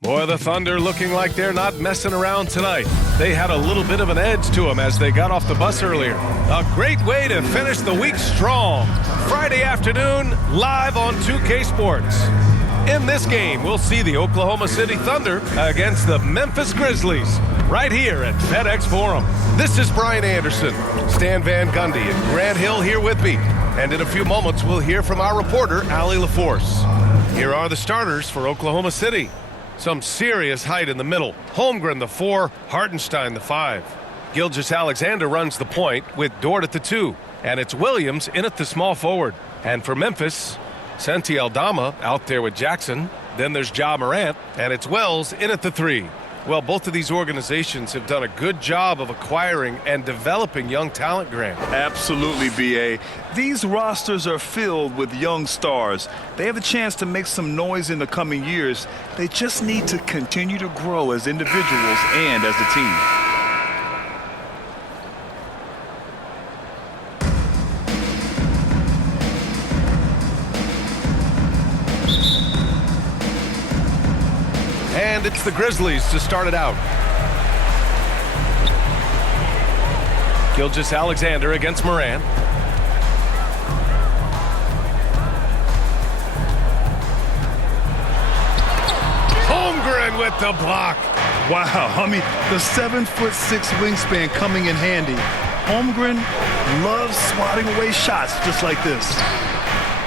Boy, the Thunder looking like they're not messing around tonight. They had a little bit of an edge to them as they got off the bus earlier. A great way to finish the week strong. Friday afternoon, live on 2K Sports. In this game, we'll see the Oklahoma City Thunder against the Memphis Grizzlies right here at FedExForum. This is Brian Anderson, Stan Van Gundy, and Grant Hill here with me. And in a few moments, we'll hear from our reporter, Allie LaForce. Here are the starters for Oklahoma City. Some serious height in the middle. Holmgren, the 4, Hartenstein, the 5. Gilgeous-Alexander runs the point with Dort at the 2. And it's Williams in at the small forward. And for Memphis, Santi Aldama out there with Jackson. Then there's Ja Morant, and it's Wells in at the 3. Well, both of these organizations have done a good job of acquiring and developing young talent, Grant. Absolutely, B.A. These rosters are filled with young stars. They have a chance to make some noise in the coming years. They just need to continue to grow as individuals and as a team. And it's the Grizzlies to start it out. Gilgeous-Alexander against Morant. Holmgren with the block. Wow, I mean, the 7'6" wingspan coming in handy. Holmgren loves swatting away shots just like this.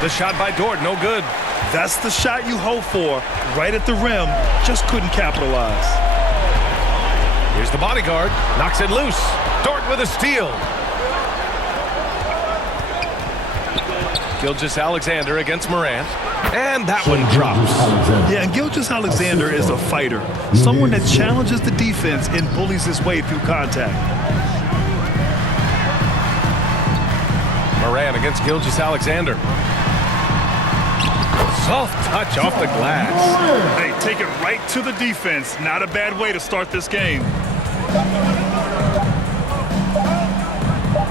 The shot by Dort, no good. That's the shot you hope for, right at the rim, just couldn't capitalize. Here's the bodyguard, knocks it loose. Dort with a steal. Gilgeous-Alexander against Morant, and that one drops. Yeah, and Gilgeous-Alexander is a fighter, someone that challenges the defense and bullies his way through contact. Morant against Gilgeous-Alexander. Soft touch off the glass. Hey, take it right to the defense. Not a bad way to start this game.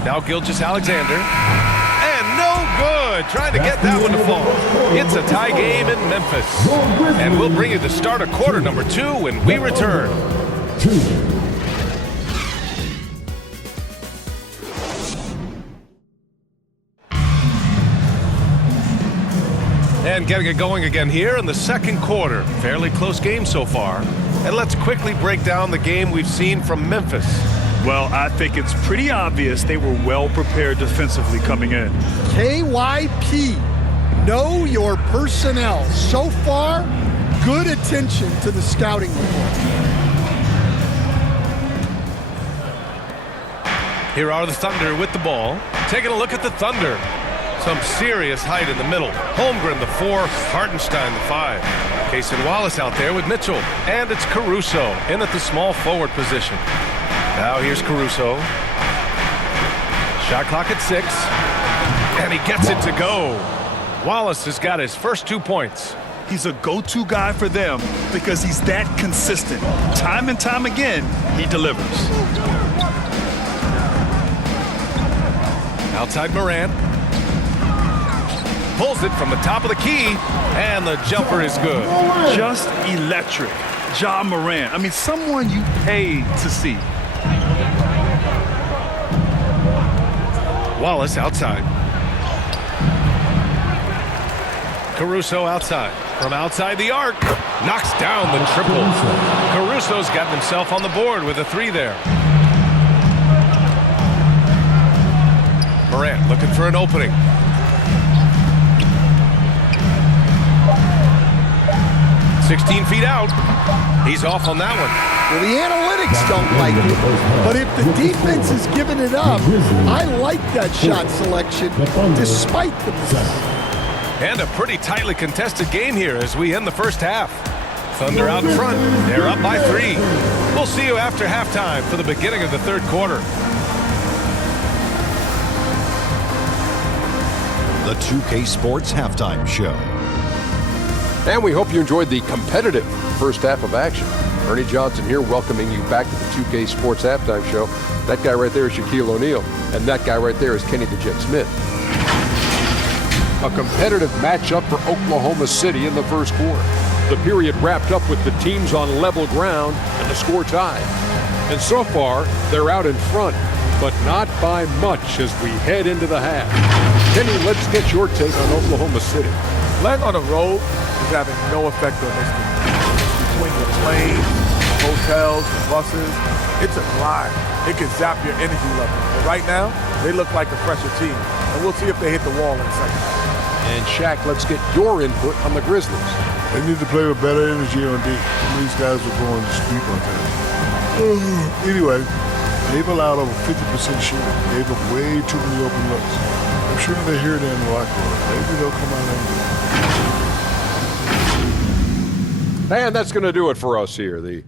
Now Gilgeous-Alexander. And no good. Trying to get that one to fall. It's a tie game in Memphis. And we'll bring you the start of quarter number 2 when we return. And getting it going again here in the second quarter. Fairly close game so far. And let's quickly break down the game we've seen from Memphis. Well, I think it's pretty obvious they were well prepared defensively coming in. KYP, know your personnel. So far, good attention to the scouting report. Here are the Thunder with the ball. Taking a look at the Thunder. Some serious height in the middle. Holmgren, the 4, Hartenstein, the 5. Cason Wallace out there with Mitchell. And it's Caruso in at the small forward position. Now here's Caruso. Shot clock at 6. And he gets it to go. Wallace has got his first 2 points. He's a go-to guy for them because he's that consistent. Time and time again, he delivers. Outside Morant. Pulls it from the top of the key, and the jumper is good. Just electric. Ja Morant. I mean, someone you pay to see. Wallace outside. Caruso outside. From outside the arc. Knocks down the triple. Caruso's gotten himself on the board with a 3 there. Morant looking for an opening. "16 feet out." He's off on that one. Well, the analytics don't like it, but if the defense is giving it up, I like that shot selection despite the miss. And a pretty tightly contested game here as we end the first half. Thunder out in front. They're up by 3. We'll see you after halftime for the beginning of the third quarter. The 2K Sports Halftime Show. And we hope you enjoyed the competitive first half of action. Ernie Johnson here welcoming you back to the 2K Sports Halftime Show. That guy right there is Shaquille O'Neal, and that guy right there is Kenny the Jet Smith. A competitive matchup for Oklahoma City in the first quarter. The period wrapped up with the teams on level ground and the score tied. And so far, they're out in front, but not by much as we head into the half. Kenny, let's get your take on Oklahoma City. Playing on the road is having no effect on this team. Between the planes, hotels, and buses, it's a grind. It can zap your energy level. But right now, they look like a fresher team. And we'll see if they hit the wall in a second. And Shaq, let's get your input on the Grizzlies. They need to play with better energy on D. Some of these guys are going to sleep on that. Anyway, they've allowed over 50% shooting. They've got way too many open looks. I'm sure they're here in the locker room. Maybe they'll come out and do it. And that's going to do it for us here. The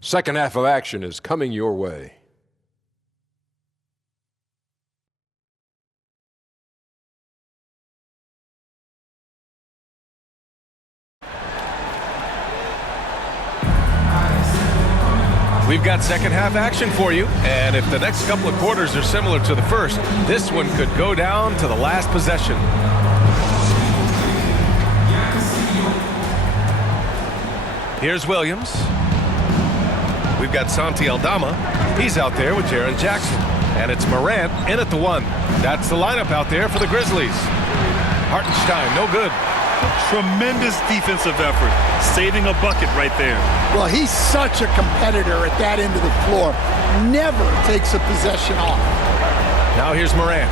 second half of action is coming your way. We've got second half action for you, and if the next couple of quarters are similar to the first, this one could go down to the last possession. Here's Williams. We've got Santi Aldama. He's out there with Jaren Jackson. And it's Morant in at the 1. That's the lineup out there for the Grizzlies. Hartenstein, no good. Tremendous defensive effort, saving a bucket right there. Well, he's such a competitor at that end of the floor. Never takes a possession off. Now here's Morant.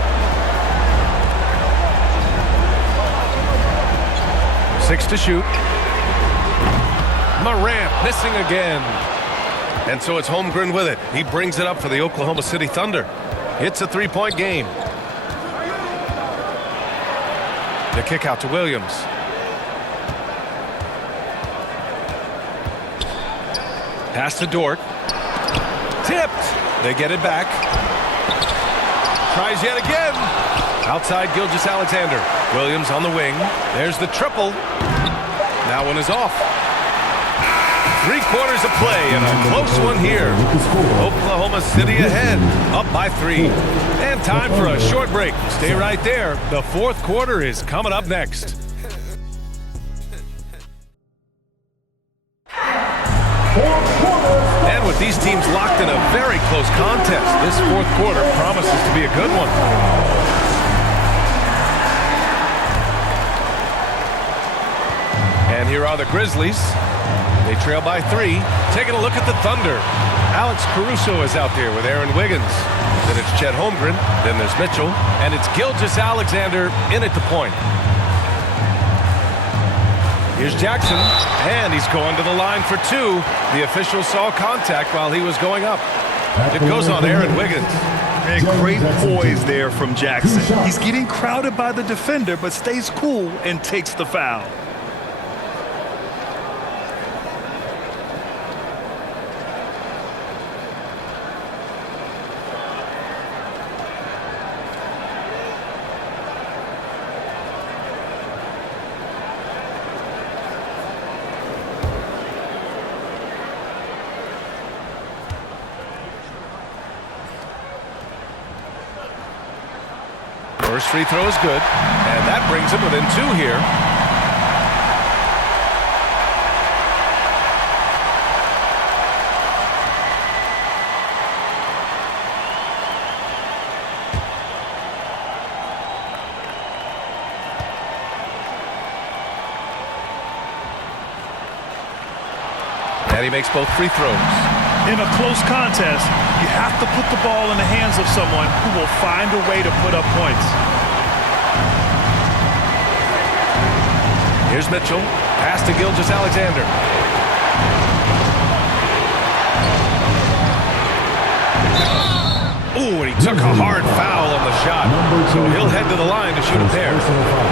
6 to shoot. Morant missing again. And so it's Holmgren with it. He brings it up for the Oklahoma City Thunder. It's a 3-point game. The kick out to Williams. Pass to Dort. Tipped. They get it back. Tries yet again. Outside Gilgeous-Alexander. Williams on the wing. There's the triple. That one is off. 3 quarters of play and a close one here. Oklahoma City ahead, up by 3. And time for a short break. Stay right there. The fourth quarter is coming up next. And with these teams locked in a very close contest, this fourth quarter promises to be a good one. And here are the Grizzlies. They trail by 3. Taking a look at the Thunder. Alex Caruso is out there with Aaron Wiggins. Then it's Chet Holmgren. Then there's Mitchell. And it's Gilgeous-Alexander in at the point. Here's Jackson. And he's going to the line for 2. The official saw contact while he was going up. It goes on Aaron Wiggins. And great poise there from Jackson. He's getting crowded by the defender, but stays cool and takes the foul. First free throw is good, and that brings him within 2 here. And he makes both free throws. In a close contest, you have to put the ball in the hands of someone who will find a way to put up points. Here's Mitchell. Pass to Gilgeous-Alexander. Ooh, and he took a hard foul on the shot. So he'll head to the line to shoot a pair.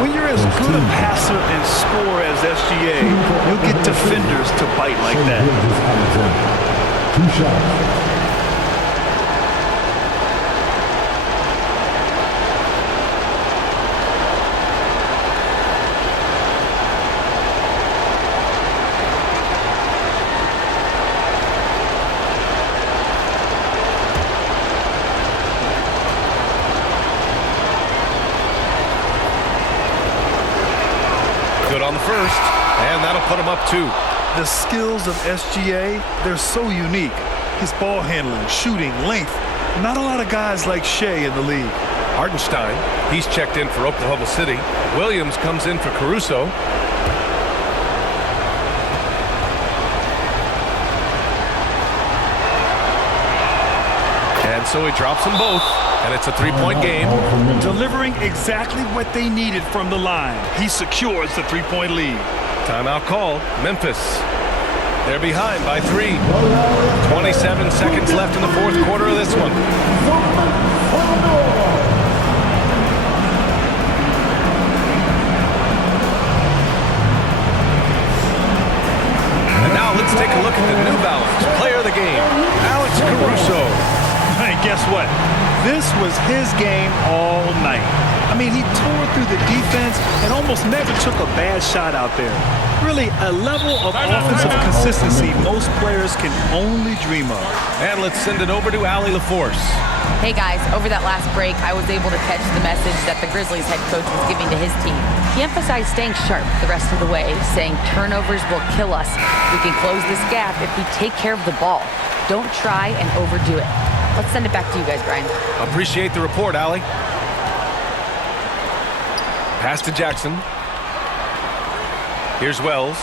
When you're as good a passer and scorer as SGA, you'll get defenders to bite like that. 2 shots. Good on the first, and that'll put him up 2. The skills of SGA, they're so unique. His ball handling, shooting, length. Not a lot of guys like Shai in the league. Hartenstein, he's checked in for Oklahoma City. Williams comes in for Caruso. And so he drops them both, and it's a 3-point game. Delivering exactly what they needed from the line. He secures the 3-point lead. Timeout called. Memphis. They're behind by 3. 27 seconds left in the fourth quarter of this one. And now let's take a look at the New Balance player of the game, Alex Caruso. Hey, guess what? This was his game all night. I mean, he tore through the defense and almost never took a bad shot out there. Really, a level of offensive consistency most players can only dream of. And let's send it over to Allie LaForce. Hey guys, over that last break, I was able to catch the message that the Grizzlies head coach was giving to his team. He emphasized staying sharp the rest of the way, saying turnovers will kill us. We can close this gap if we take care of the ball. Don't try and overdo it. Let's send it back to you guys, Brian. Appreciate the report, Allie. Pass to Jackson. Here's Wells.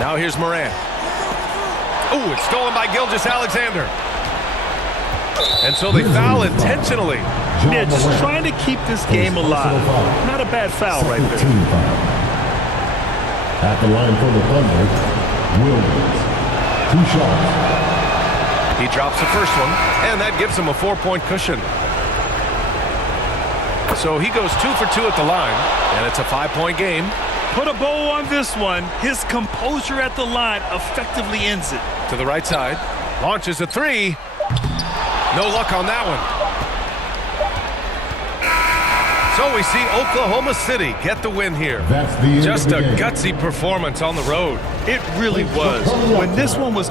Now here's Morant. Oh, it's stolen by Gilgeous-Alexander. And so they foul intentionally. Yeah, just trying to keep this game alive. Not a bad foul right there. At the line for the Thunder, Williams. 2 shots. He drops the first one, and that gives him a 4-point cushion. So he goes 2 for 2 at the line, and it's a 5-point game. Put a bow on this one. His composure at the line effectively ends it. To the right side, launches a 3. No luck on that one. So we see Oklahoma City get the win here. That's the end Just of the a game. gutsy performance on the road. It really was. When this one was